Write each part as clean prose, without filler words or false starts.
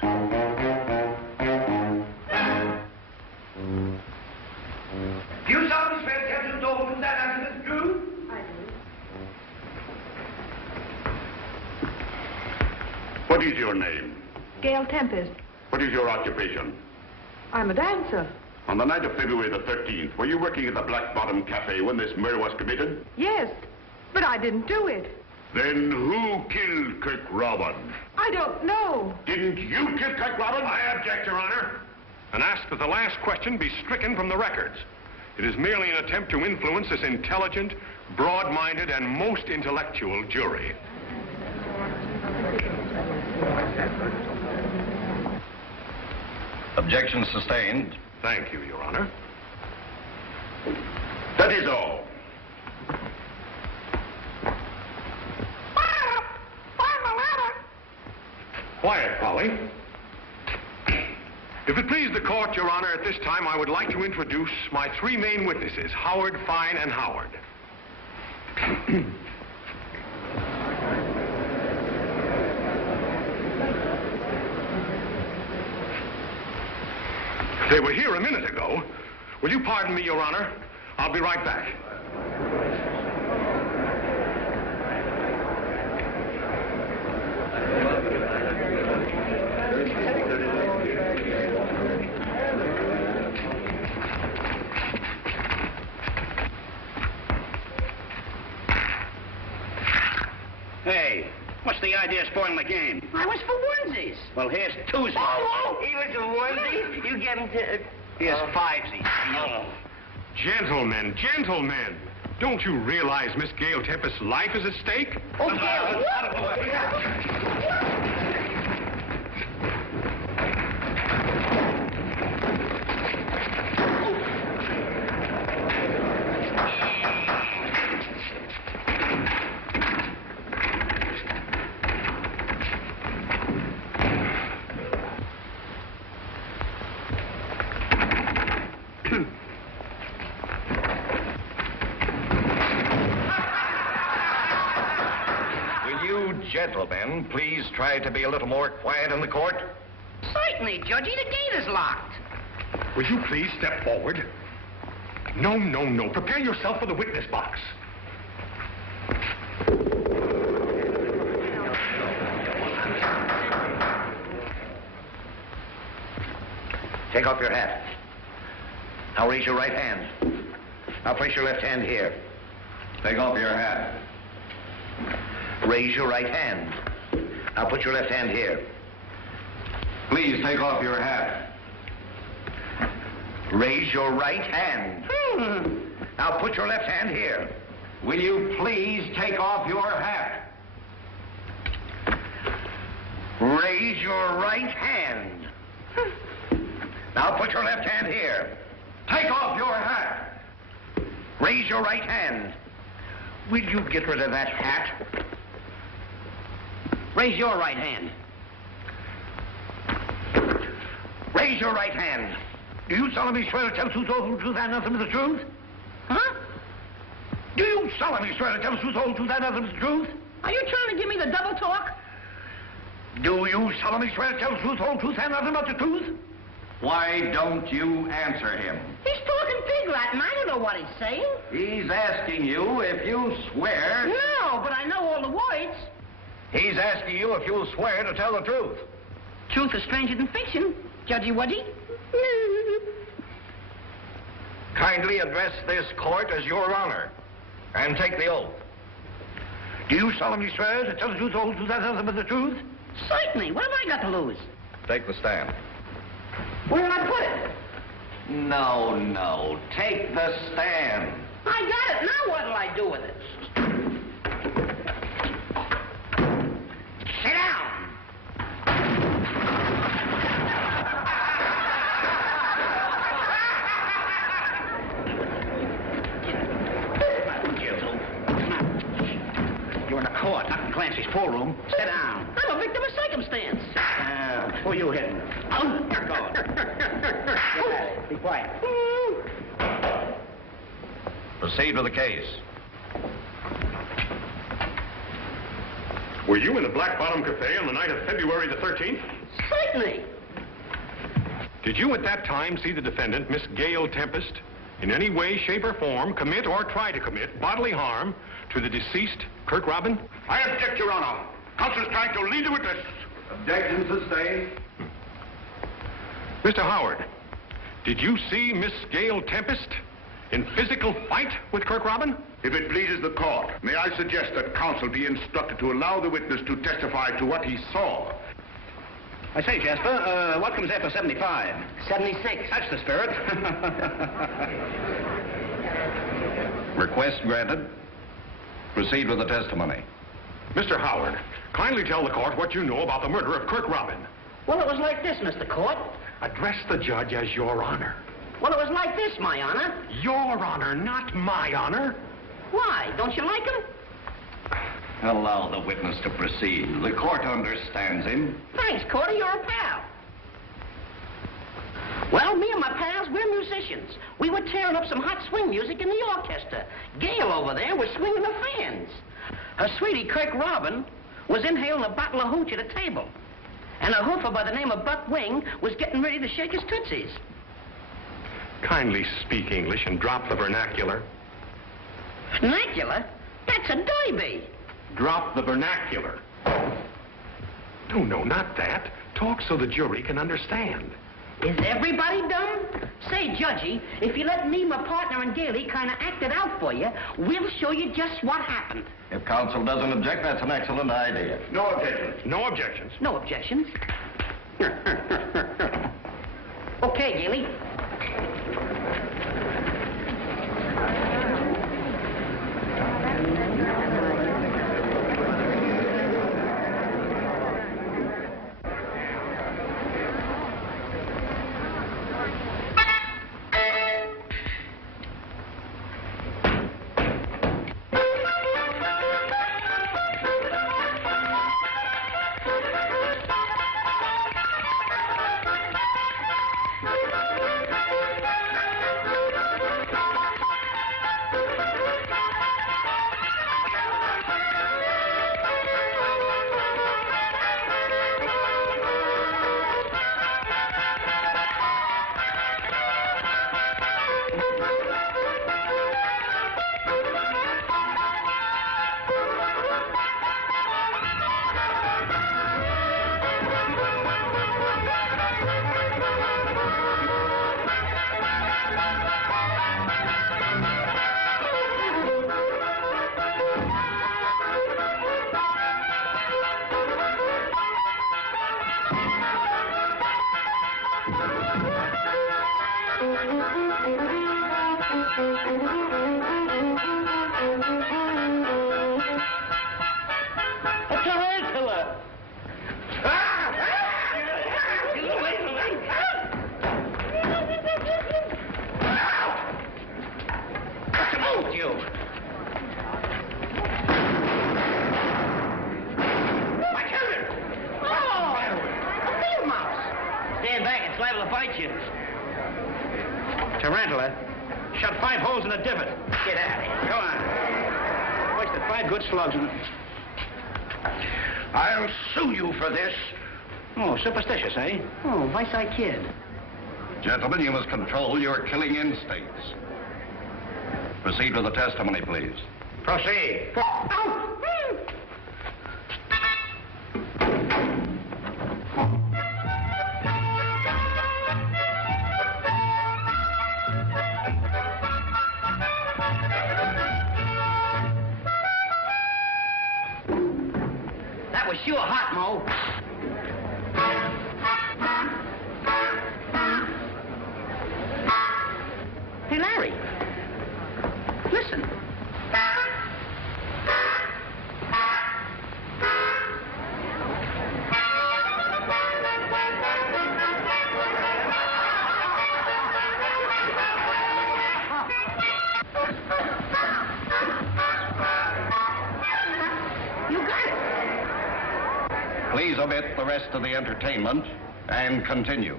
Do you solemnly swear to tell the truth, that answer is true? I do. What is your name? Gail Tempest. What is your occupation? I'm a dancer. On the night of February the 13th, were you working at the Black Bottom Cafe when this murder was committed? Yes, but I didn't do it. Then who killed Kirk Robin? I don't know. Didn't you kill Kirk Robin? I object, Your Honor, and ask that the last question be stricken from the records. It is merely an attempt to influence this intelligent, broad-minded, and most intellectual jury. Objection sustained. Thank you, Your Honor. That is all. Quiet, Polly. If it please the court, Your Honor, at this time I would like to introduce my three main witnesses, Howard, Fine, and Howard. They were here a minute ago. Will you pardon me, Your Honor? I'll be right back. Hey, what's the idea of spoiling the game? I was for onesies. Well, here's twosies. Oh, he was a onesie? You get him to... Here's fivesies. Gentlemen, gentlemen, don't you realize Miss Gail Tempest's life is at stake? Oh, Gail, Gentlemen, please try to be a little more quiet in the court. Certainly, Judgy. The gate is locked. Will you please step forward? No, no, no. Prepare yourself for the witness box. Take off your hat. Now raise your right hand. Now place your left hand here. Take off your hat. Raise your right hand. Now put your left hand here. Please take off your hat. Raise your right hand. Now put your left hand here. Will you please take off your hat? Raise your right hand. Now put your left hand here. Take off your hat. Raise your right hand. Will you get rid of that hat? Raise your right hand. Raise your right hand. Do you solemnly swear to tell the truth, the whole truth, and nothing but the truth? Huh? Do you solemnly swear to tell the truth, the whole truth, and nothing but the truth? Are you trying to give me the double talk? Do you solemnly swear to tell the truth, the whole truth, and nothing but the truth? Why don't you answer him? He's talking pig Latin. I don't know what he's saying. He's asking you if you swear... No, but I know all the words. He's asking you if you'll swear to tell the truth. Truth is stranger than fiction, Judgy Wudgy. Kindly address this court as Your Honor, and take the oath. Do you solemnly swear to tell the truth, the whole truth, and nothing but the truth? Certainly. What have I got to lose? Take the stand. Where will I put it? No, no. Take the stand. I got it. Now what'll I do with it? Sit down. You're in a court, not in Clancy's pool room. Sit down. I'm a victim of circumstance. Who are you hitting? Oh. Go. Be quiet. Proceed with the case. Were you in the Black Bottom Cafe on the night of February the 13th? Certainly. Did you at that time see the defendant, Miss Gail Tempest, in any way, shape, or form commit or try to commit bodily harm to the deceased Kirk Robin? I object, Your Honor. Counsel's trying to lead the witness. Objection sustained. Mr. Howard, did you see Miss Gail Tempest in physical fight with Kirk Robin? If it pleases the court, may I suggest that counsel be instructed to allow the witness to testify to what he saw. I say, Jasper, what comes after 75? 76. That's the spirit. Request granted. Proceed with the testimony. Mr. Howard, kindly tell the court what you know about the murder of Kirk Robin. Well, it was like this, Mr. Court. Address the judge as Your Honor. Well, it was like this, my honor. Your Honor, not my honor. Why? Don't you like him? Allow the witness to proceed. The court understands him. Thanks, Cordy. You're a pal. Well, me and my pals, we're musicians. We were tearing up some hot swing music in the orchestra. Gail over there was swinging the fans. Her sweetie, Kirk Robin, was inhaling a bottle of hooch at a table. And a hoofer by the name of Buck Wing was getting ready to shake his tootsies. Kindly speak English and drop the vernacular. Vernacular? That's a derby. Drop the vernacular. No, not that. Talk so the jury can understand. Is everybody dumb? Say, Judgy, if you let me, my partner, and Gailey kind of act it out for you, we'll show you just what happened. If counsel doesn't object, that's an excellent idea. No objections. No objections. No objections. Okay, Gailey. A tarantula! What's the matter with you? My children! Oh! A field mouse! Stand back, it's liable to bite you. Tarantula? Shot 5 holes in a divot. Get out of here. Go on. Wasted 5 good slugs in it. I'll sue you for this. Oh, superstitious, eh? Oh, vice-eye kid. Gentlemen, you must control your killing instincts. Proceed with the testimony, please. Proceed. Ow! That was sure hot, Mo. Hey, Larry. Listen. You got it. Please omit the rest of the entertainment and continue.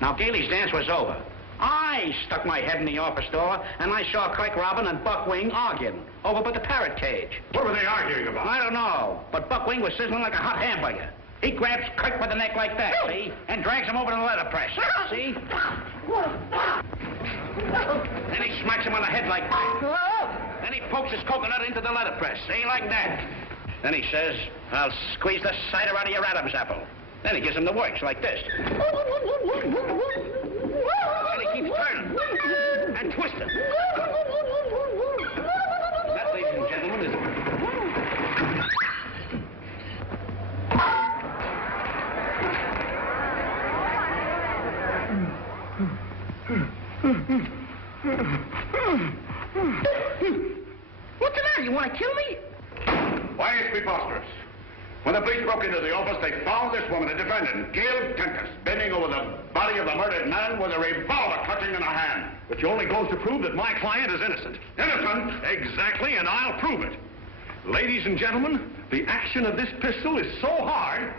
Now, Gailey's dance was over. I stuck my head in the office door, and I saw Kirk Robin and Buck Wing arguing over by the parrot cage. What were they arguing about? I don't know, but Buck Wing was sizzling like a hot hamburger. He grabs Kirk by the neck like that, see? And drags him over to the letterpress, see? Then he smacks him on the head like that. Then he pokes his coconut into the letterpress, see? Like that. Then he says, I'll squeeze the cider out of your Adam's apple. Then he gives him the works like this. Then he keeps turning and twisting. That, ladies and gentlemen, is... What's the matter? You want to kill me? Why, it's preposterous. When the police broke into the office, they found this woman, the defendant, Gail Tempest, bending over the body of the murdered man with a revolver clutching in her hand. Which only goes to prove that my client is innocent. Innocent? Exactly, and I'll prove it. Ladies and gentlemen, the action of this pistol is so hard,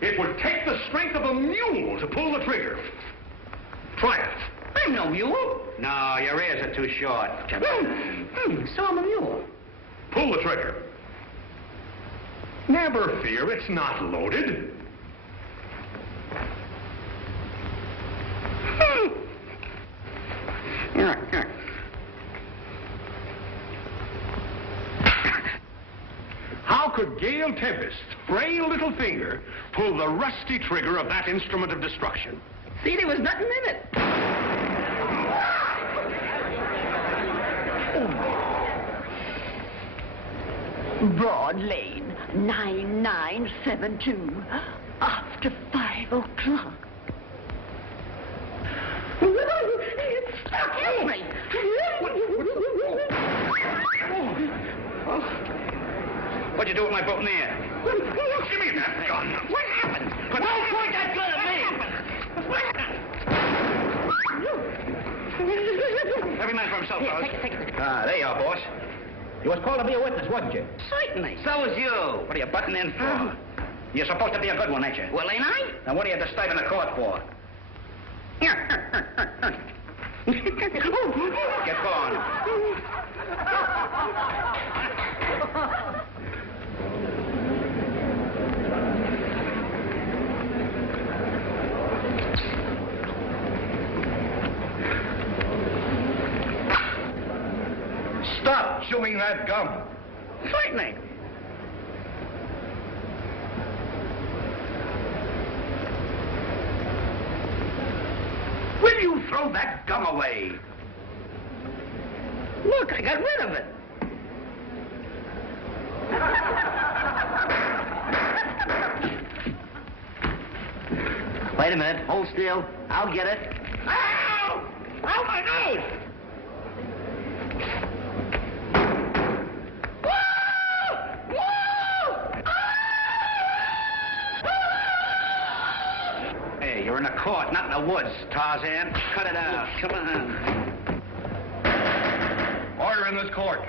it would take the strength of a mule to pull the trigger. Try it. I'm no mule. No, your ears are too short. So I'm a mule. Pull the trigger. Never fear, it's not loaded. How could Gail Tempest's frail little finger pull the rusty trigger of that instrument of destruction? See, there was nothing in it. Broad Lane, 9972, after 5 o'clock. Excuse me. What'd you do with my boutonniere? Give me that gun. What happened? Don't point that gun at me! Every man for himself, fellas. Take it. Ah, there you are, boss. You was called to be a witness, wasn't you? Certainly. So was you. What are you butting in for? You're supposed to be a good one, ain't you? Well, ain't I? Now, what are you disturbing the court for? Get going. Stop chewing that gum. Certainly. Will you throw that gum away? Look, I got rid of it. Wait a minute. Hold still. I'll get it. Ow! Ow, my nose! Hey, you're in a court, not in the woods, Tarzan. Cut it out. Come on. Order in this court.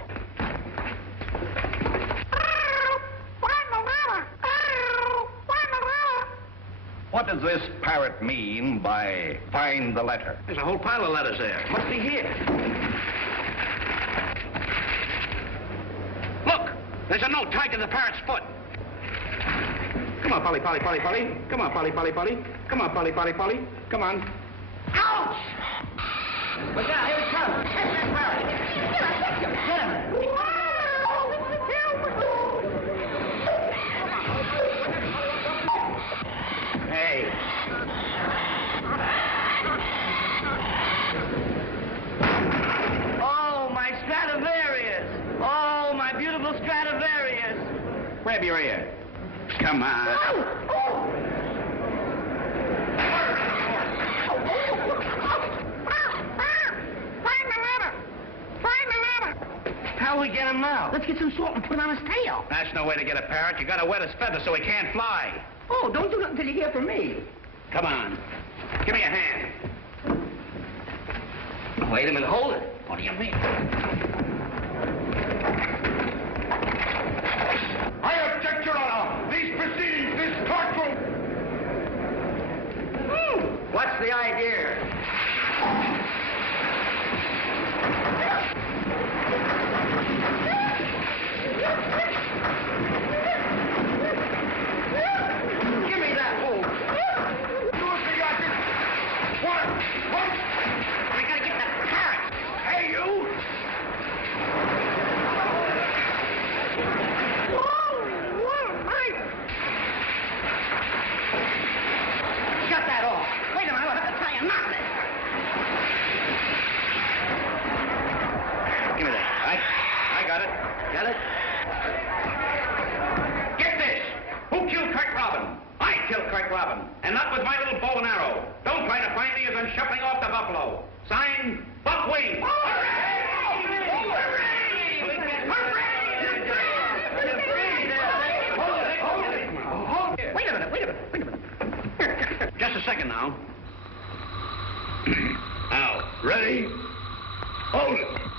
What does this parrot mean by find the letter? There's a whole pile of letters there. Must be here. Look, there's a note tied to the parrot's foot. Come on, Polly. Come on, Polly. Come on, Polly. Come on. Ouch! Look out, here it comes. Catch that parrot. Get him. Hey. Oh, my Stradivarius. Oh, my beautiful Stradivarius. Grab your ear. Come on. How do we get him now? Let's get some salt and put it on his tail. That's no way to get a parrot. You gotta wet his feathers so he can't fly. Oh, don't do nothing until you hear from me. Come on. Give me a hand. Wait a minute, hold it. What do you mean? I object, Your Honor. These proceedings, this courtroom. What's the idea? Buffalo. Signed, Buckwing. Wait a minute. Just a second now. Now, ready? Hold it.